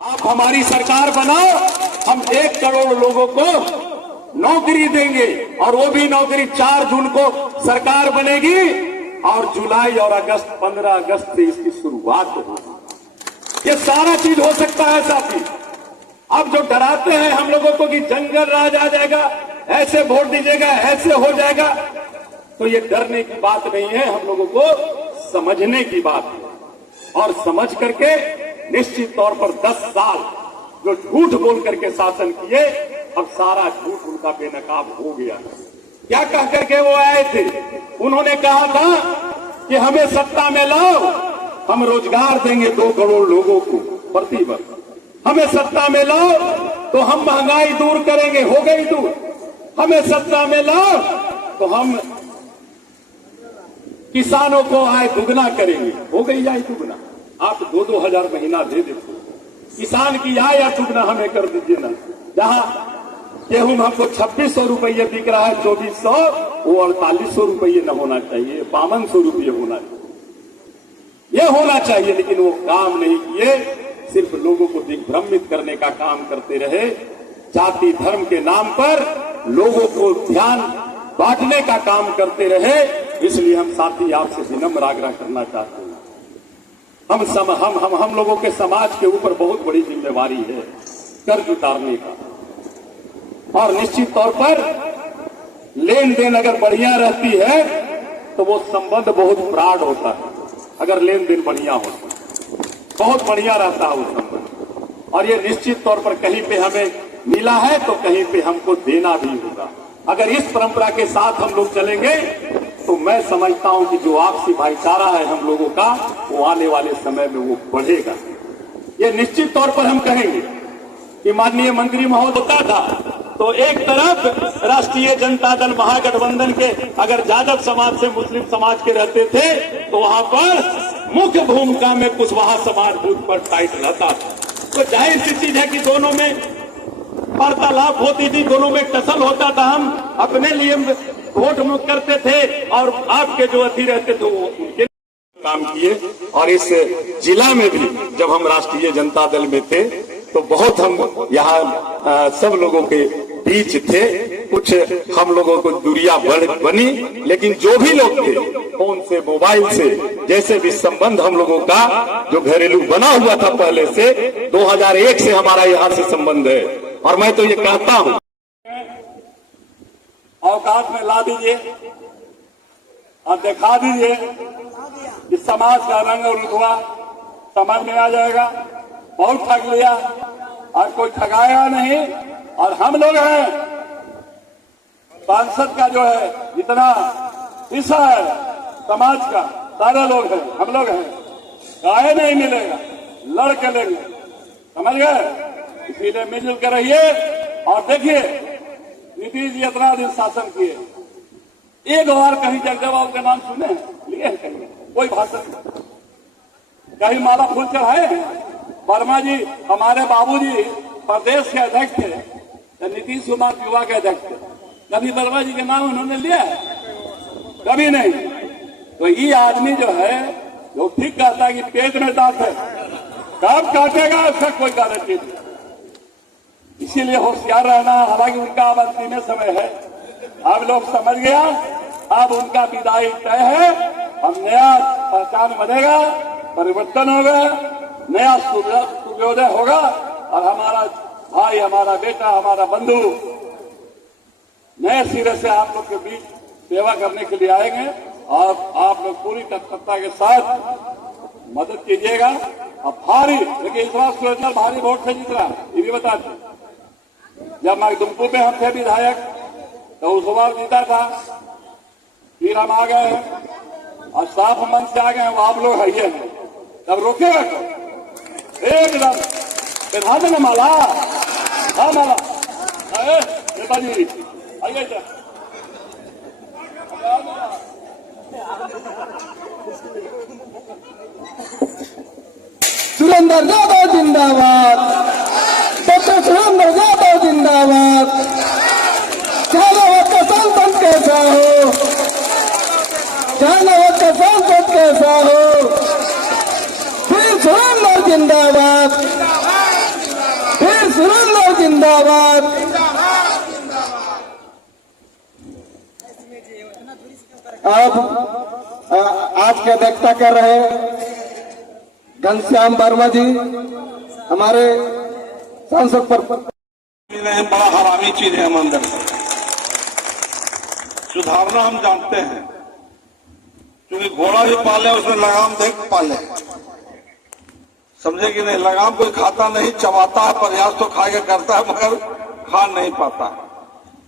आप हमारी सरकार बनाओ, हम 1 करोड़ लोगों को नौकरी देंगे और वो भी नौकरी 4 जून को सरकार बनेगी और जुलाई और अगस्त 15 अगस्त से इसकी शुरुआत होगी। ये सारा चीज हो सकता है साथी। अब जो डराते हैं हम लोगों को कि जंगल राज आ जाएगा, ऐसे वोट दीजिएगा, ऐसे हो जाएगा, तो ये डरने की बात नहीं है, हम लोगों को समझने की बात है। और समझ करके निश्चित तौर पर 10 साल जो झूठ बोल करके शासन किए, अब सारा झूठ उनका बेनकाब हो गया। क्या कह करके वो आए थे? उन्होंने कहा था कि हमें सत्ता में लाओ, हम रोजगार देंगे 2 करोड़ लोगों को प्रति वर्ष। हमें सत्ता में लाओ तो हम महंगाई दूर करेंगे, हो गई दूर। हमें सत्ता में लाओ तो हम किसानों को आय दुगना करेंगे, हो गई आय दुगना। आप 2-2 हजार महीना दे देते, किसान की आय या दुगना हमें कर दीजिए ना। जहां गेहूं हमको 2600 रुपये बिक रहा है, 2400, वो 4800 रुपये न होना चाहिए, 5200 रुपये होना चाहिए। ये होना चाहिए, लेकिन वो काम नहीं किए, सिर्फ लोगों को दिग्भ्रमित करने का काम करते रहे। जाति धर्म के नाम पर लोगों को ध्यान बांटने का काम करते रहे। इसलिए हम साथी आपसे विनम्र आग्रह करना चाहते हैं, हम लोगों के समाज के ऊपर बहुत बड़ी जिम्मेवारी है कर्ज उतारने का। और निश्चित तौर पर लेन देन अगर बढ़िया रहती है तो वो संबंध बहुत प्रगाढ़ होता है। अगर लेन देन बढ़िया होता है, बहुत बढ़िया रहता है वो संबंध। और ये निश्चित तौर पर कहीं पे हमें मिला है तो कहीं पे हमको देना भी होगा। अगर इस परंपरा के साथ हम लोग चलेंगे तो मैं समझता हूं कि जो आपसी भाईचारा है हम लोगों का, वो आने वाले समय में वो बढ़ेगा। ये निश्चित तौर पर हम कहेंगे कि माननीय मंत्री महोदय होता था तो एक तरफ राष्ट्रीय जनता दल महागठबंधन के अगर यादव समाज से मुस्लिम समाज के रहते थे तो वहां पर मुख्य भूमिका में कुशवाहा समाज बूथ पर टाइट रहता था। तो जाहिर सी चीज है कि दोनों में वार्तालाप होती थी, दोनों में टसल होता था। हम अपने लिए वोट मुक्त करते थे और आपके जो अति रहते थे वो उनके काम किए। और इस जिला में भी जब हम राष्ट्रीय जनता दल में थे तो बहुत हम यहाँ सब लोगों के बीच थे। कुछ हम लोगों को दूरियां बनी, लेकिन जो भी लोग थे फोन से, मोबाइल से, जैसे भी संबंध हम लोगों का जो घरेलू बना हुआ था पहले से, 2001 से हमारा यहाँ से संबंध है। और मैं तो ये कहता हूँ, औकात में ला दीजिए और दिखा दीजिए कि समाज का रंग और रुतबा समझ में आ जाएगा। बहुत ठग लिया और कोई ठगाया नहीं। और हम लोग हैं, सांसद का जो है जितना हिस्सा है समाज का, सारे लोग हैं, हम लोग हैं। गाय नहीं मिलेगा, लड़ के लेंगे, समझ गए? इसीलिए मिलजुल के रहिए। और देखिए, नीतीश जी इतना दिन शासन किए, एक बार कहीं जगदीश का नाम सुने लिए हैं? कहीं कोई भाषण नहीं, कहीं माला फूल चढ़ाए हैं? वर्मा जी हमारे बाबूजी प्रदेश के अध्यक्ष थे, नीतीश कुमार युवा के अध्यक्ष थे, कभी वर्मा जी के नाम उन्होंने लिया है? कभी नहीं। तो ये आदमी जो है, जो ठीक कहता है कि पेट में दांत है, कब काटेगा उसका कोई गारंटी नहीं। इसीलिए होशियार रहना। हालांकि उनका अब अंतिम समय है, अब लोग समझ गया, अब उनका विदाई तय है। अब नया पहचान बनेगा, परिवर्तन होगा, नया सूर्योदय होगा और हमारा भाई, हमारा बेटा, हमारा बंधु नए सिरे से आप लोग के बीच सेवा करने के लिए आएंगे। और आप लोग पूरी तत्परता के साथ मदद कीजिएगा। अब भारी, लेकिन इस बार सुरेंद्र भारी वोट से जीत रहा, ये भी बता दें। जब मखदुमपुर में हम थे विधायक तो उस बार जीता था, फिर हम आ गए हैं और साफ मन से आ गए हैं, वो आप लोग है हैं। तब रोकेगा तो एकदम पिधा देना माला। हाँ माला, नेताजी आइए। सुरेंद्र यादव जिंदाबाद, डॉक्टर सुरेंद्र यादव जिंदाबाद। चाइना का सांसद कैसा हो, चाइना का सांसद कैसा हो, फिर सुरेंद्र जिंदाबाद। जिंदाबाद। अब आज की अध्यक्षता कर रहे घनश्याम वर्मा जी, हमारे सांसद पर बड़ा हरामी चीज है हम अंदर से सुधारना हम जानते हैं, क्योंकि घोड़ा भी पाले उसमें लगाम देख पाले, समझे कि नहीं। लगाम कोई खाता नहीं, चबाता है, प्रयास तो खा के करता है मगर खा नहीं पाता।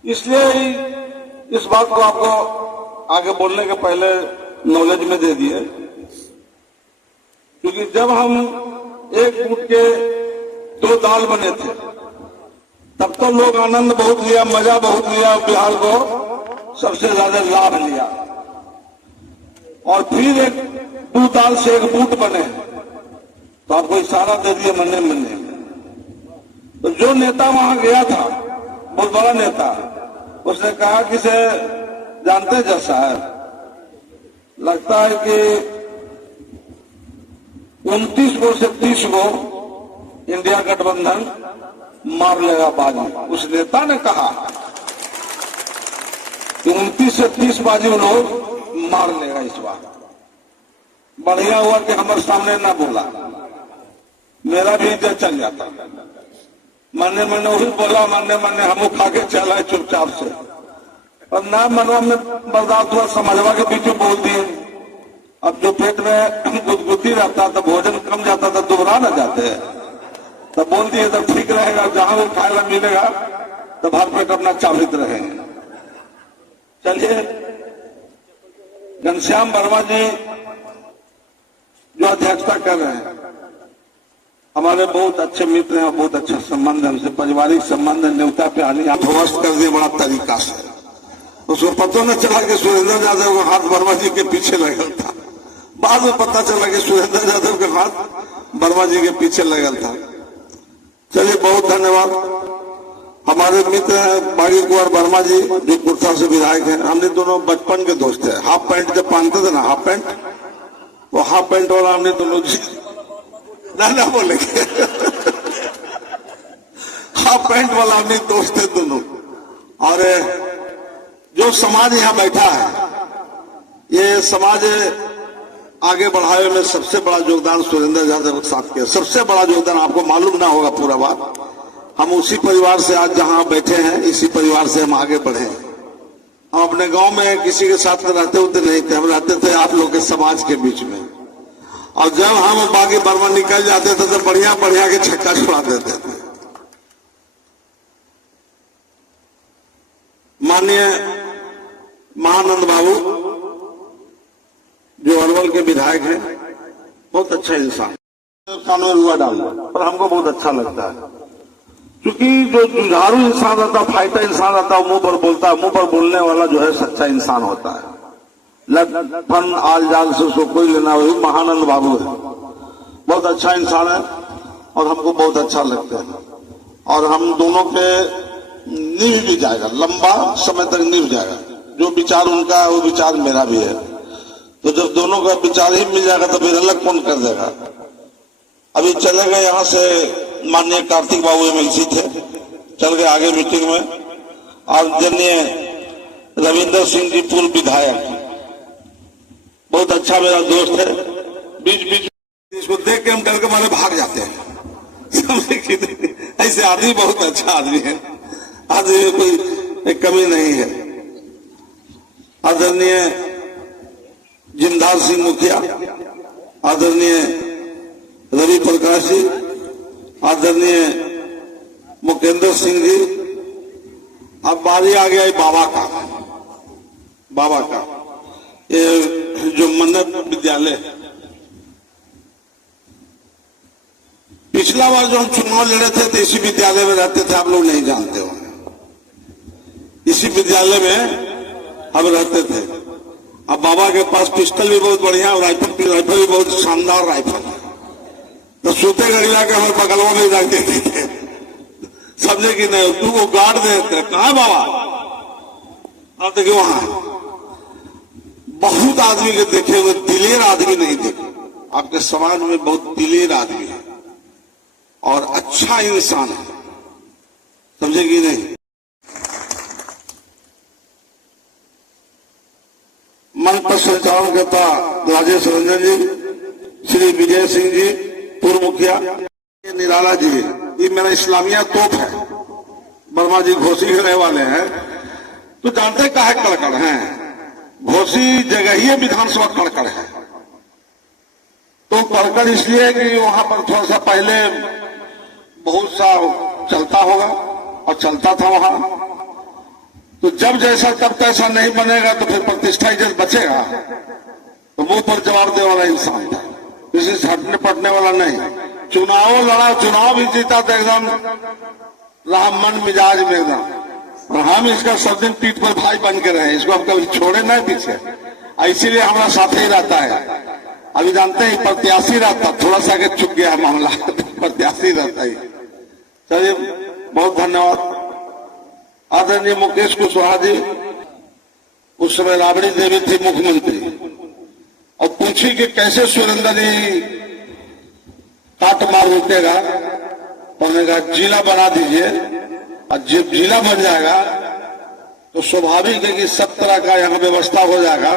इसलिए इस बात को आपको आगे बोलने के पहले नॉलेज में दे दिए, क्योंकि जब हम एक फूट के दो दाल बने थे तब तो लोग आनंद बहुत लिया, मजा बहुत लिया, बिहार को सबसे ज्यादा लाभ लिया। और फिर एक दो दाल से एक बूट बने तो आपको इशारा दे दिया मन्ने मन्ने। तो जो नेता वहां गया था, बहुत बड़ा नेता, उसने कहा कि से जानते जैसा है, लगता है कि 29 गो से 30 गो इंडिया गठबंधन मार लेगा बाजी। उस नेता ने कहा कि 29 से 30 बाजी वो लोग मार लेगा इस बार। बढ़िया हुआ कि हमारे सामने ना बोला, मेरा भी इज्जत चल जाता। मरने मरने वही बोला, मरने मरने हम खा के चला है चुपचाप से, और ना मनवा में बर्दाश्त हुआ, समझवा के बीच में बोल दिए। अब जो पेट में गुदगुदी रहता तो भोजन कम जाता था, दोहरा न जाते हैं, तब बोल दिए तब ठीक रहेगा, जहां वो खाएला मिलेगा तो भर पेट अपना चावित रहेंगे। चलिए, घनश्याम वर्मा जी जो अध्यक्षता कर रहे हैं, हमारे बहुत अच्छे मित्र हैं, बहुत अच्छा संबंध है हमसे, पारिवारिक संबंध है। न्योता पे आनी आप ध्वस्त कर दिए बड़ा तरीका से, उसको पता न चला कि सुरेंद्र यादव का हाथ वर्मा जी के पीछे लगल था। बाद में पता चला कि सुरेंद्र यादव का हाथ वर्मा जी के पीछे लगल था। चलिए, बहुत धन्यवाद। हमारे मित्र हैं बागी कुंवर वर्मा जी, जो कुर्था से विधायक हैं। हमने दोनों बचपन के दोस्त हैं। हाफ पैंट जब पहनते थे ना, हाफ पैंट, वो हाफ पैंट वाला हमने दोनों ना बोलेंगे हाफ पैंट वाला हमने दोस्त थे दोनों। और जो समाज यहाँ बैठा है, ये समाज आगे बढ़ाने में सबसे बड़ा योगदान सुरेंद्र यादव के साथ किया। सबसे बड़ा योगदान आपको मालूम ना होगा पूरा बात, हम उसी परिवार से आज जहां बैठे हैं, इसी परिवार से हम आगे बढ़े। हम अपने गांव में किसी के साथ में रहते होते नहीं थे, हम रहते थे आप लोग के समाज के बीच में। और जब हम बागी वर्मा निकल जाते थे तो बढ़िया बढ़िया के छक्का छुड़ा देते थे। माननीय महानंद बाबू जो अरवल के विधायक हैं, बहुत अच्छा इंसान, कानून हुआ डालना पर हमको बहुत अच्छा लगता है, क्योंकि जो जुझारू इंसान रहता है, फाइटर इंसान रहता है, मुंह पर बोलता है, मुंह पर बोलने वाला जो है सच्चा इंसान होता है। लटफन आल जाल से उसको कोई लेना, वही महानंद बाबू है। बहुत अच्छा इंसान है और हमको बहुत अच्छा लगता है। और हम दोनों के निभ भी जाएगा, लंबा समय तक निभ जाएगा। जो विचार उनका है वो विचार मेरा भी है, तो जब दोनों का विचार ही मिल जाएगा तो फिर अलग कौन कर देगा। अभी चले गए यहाँ से माननीय कार्तिक बाबू एमएलसी थे, चल गए आगे मीटिंग में। आदरणीय रविंदर सिंह जी पूर्व विधायक, बहुत अच्छा मेरा दोस्त है। बीच बीच इसको देख के हम डर के मारे भाग जाते हैं ऐसे आदमी बहुत अच्छा आदमी है, आदमी में कोई कमी नहीं है। आदरणीय जिमदार सिंह मुखिया, आदरणीय रवि प्रकाश जी, आदरणीय मुकेंद्र सिंह जी। अब बारी आ गया बाबा का ये जो मन्नत विद्यालय, पिछला बार जो हम चुनाव लड़े थे तो इसी विद्यालय में रहते थे, आप लोग नहीं जानते हो। इसी विद्यालय में हम रहते थे। अब बाबा के पास पिस्टल भी बहुत बढ़िया और राइफल भी बहुत शानदार राइफल है। तो सोते घड़ी लाके हमारे बगलवा में रख देते थे, समझे कि नहीं, तू वो गार्ड देते। कहा बाबा? अब देखिए वहां बहुत आदमी के देखे हुए दिलेर आदमी नहीं देखे। आपके समाज में बहुत दिलेर आदमी है और अच्छा इंसान है, समझे कि नहीं? मंच पर संचालन करता राजेश रंजन जी, श्री विजय सिंह जी पूर्व मुखिया, निराला जी, ये मेरा इस्लामिया तोप है, वर्मा जी घोसी के रहने वाले हैं, तो जानते काहे कड़कड़ हैं? घोसी जगह ही विधानसभा कड़कड़ है। तो कड़कड़ इसलिए कि वहां पर थोड़ा सा पहले बहुत सा चलता होगा और चलता था वहां, तो जब जैसा तब तैसा नहीं बनेगा तो फिर प्रतिष्ठा इज्जत बचेगा। तो मुंह पर जवाब देने वाला इंसान था, किसी से हटने पटने वाला नहीं। चुनाव लड़ा, चुनाव भी जीता तो एकदम रहा मन मिजाज में एकदम, और हम इसका सब दिन पीठ पर भाई बन के रहे, इसको हम कभी छोड़े नहीं पीछे, इसीलिए हमारा साथ ही रहता है। अभी जानते हैं प्रत्याशी रहता, थोड़ा सा आगे चुक गया मामला, प्रत्याशी रहता ही। चलिए बहुत धन्यवाद। आदरणीय मुकेश कुशवाहा जी, उस समय राबड़ी देवी थी मुख्यमंत्री, और पूछी कि कैसे सुरेंद्र जी काट मार रुकेगा, उन्होंने कहा जिला बना दीजिए, और जब जिला बन जाएगा तो स्वाभाविक है कि सब तरह का यहाँ व्यवस्था हो जाएगा,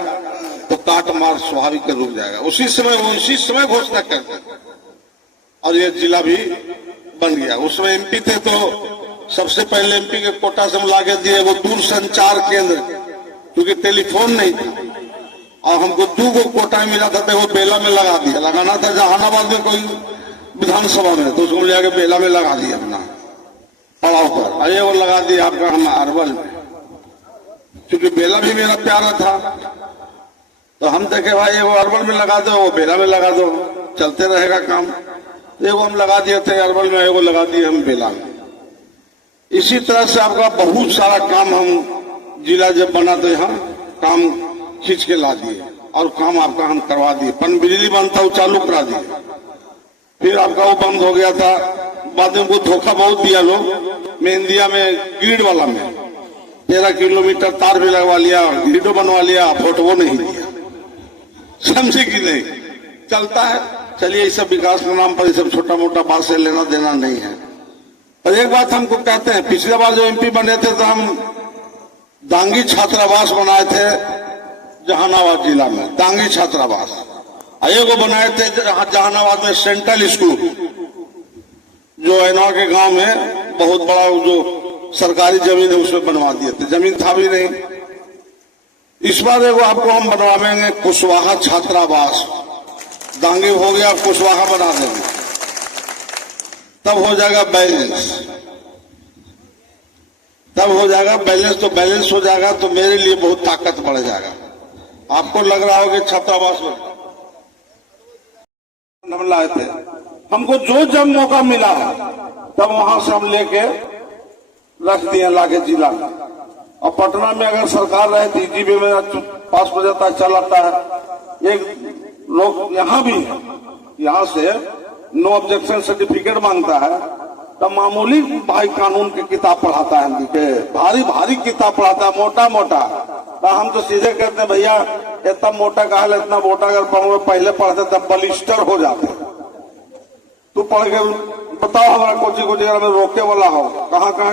तो काट मार स्वाभाविक रुक जाएगा। उसी समय घोषणा कर दी और ये जिला भी बन गया। उसमें एमपी थे तो सबसे पहले एमपी के कोटा से हम लाके दिए वो दूर संचार केंद्र, क्योंकि टेलीफोन नहीं था और हमको 2 कोटा मिला था, तो वो बेला में लगा दिया। लगाना था जहानाबाद में कोई विधानसभा में, तो उसको ले जाके बेला में लगा दिया अपना पड़ाव पर, अरे वो लगा दिया आपका हम अरवल में, क्योंकि बेला भी मेरा प्यारा था। तो हम देखे भाई वो अरवल में लगा दो, वो बेला में लगा दो, चलते रहेगा काम। एगो हम लगा दिए थे अरवल में, एगो लगा दिए हम बेला में। इसी तरह से आपका बहुत सारा काम हम जिला जब बना तो यहाँ काम खींच के ला दिए और काम आपका हम करवा दिए। पन बिजली बंद था वो चालू करा दिए, फिर आपका वो बंद हो गया था। बाद में उनको धोखा बहुत दिया लोग, मेहंदिया में ग्रिड वाला में 13 किलोमीटर तार भी लगवा लिया, ग्रिडो बनवा लिया, फोटो नहीं दिया। समझे कि नहीं? चलता है। चलिए इस सब विकास के नाम पर, सब छोटा मोटा बात से लेना देना नहीं है। और एक बात हमको कहते हैं, पिछले बार जो एमपी बने थे तो हम दांगी छात्रावास बनाए थे जहानाबाद जिला में, दांगी छात्रावास। एगो बनाए थे जहानाबाद में सेंट्रल स्कूल, जो एनौर के गांव में बहुत बड़ा जो सरकारी जमीन है उसमें बनवा दिए थे, जमीन था भी नहीं। इस बार एगो आपको हम बनवाएंगे कुशवाहा छात्रावास, दांगी हो गया, कुशवाहा बना देंगे, तब हो जाएगा बैलेंस, तब हो जाएगा बैलेंस। तो बैलेंस हो जाएगा तो मेरे लिए बहुत ताकत बढ़ जाएगा। आपको लग रहा होगा छात्रावास में हम लाए थे, हमको जो जब मौका मिला है तब वहां से हम लेके रख दिए लाके जिला में। और पटना में अगर सरकार रहे तो ईजीबी में पास हो जाता है, चल आता है। एक लोग यहाँ भी है, यहाँ से नो ऑब्जेक्शन सर्टिफिकेट मांगता है, तब मामूली भाई कानून की किताब पढ़ाता है, हिंदी के भारी भारी किताब पढ़ाता है, मोटा मोटा। तो हम तो सीधे कहते हैं भैया इतना मोटा कहा, इतना मोटा अगर पढ़ो, पहले पढ़ते तब बलिस्टर हो जाते। तू पढ़ के बताओ हमारा कोची कोची अगर रोके वाला हो, कहाँ कहाँ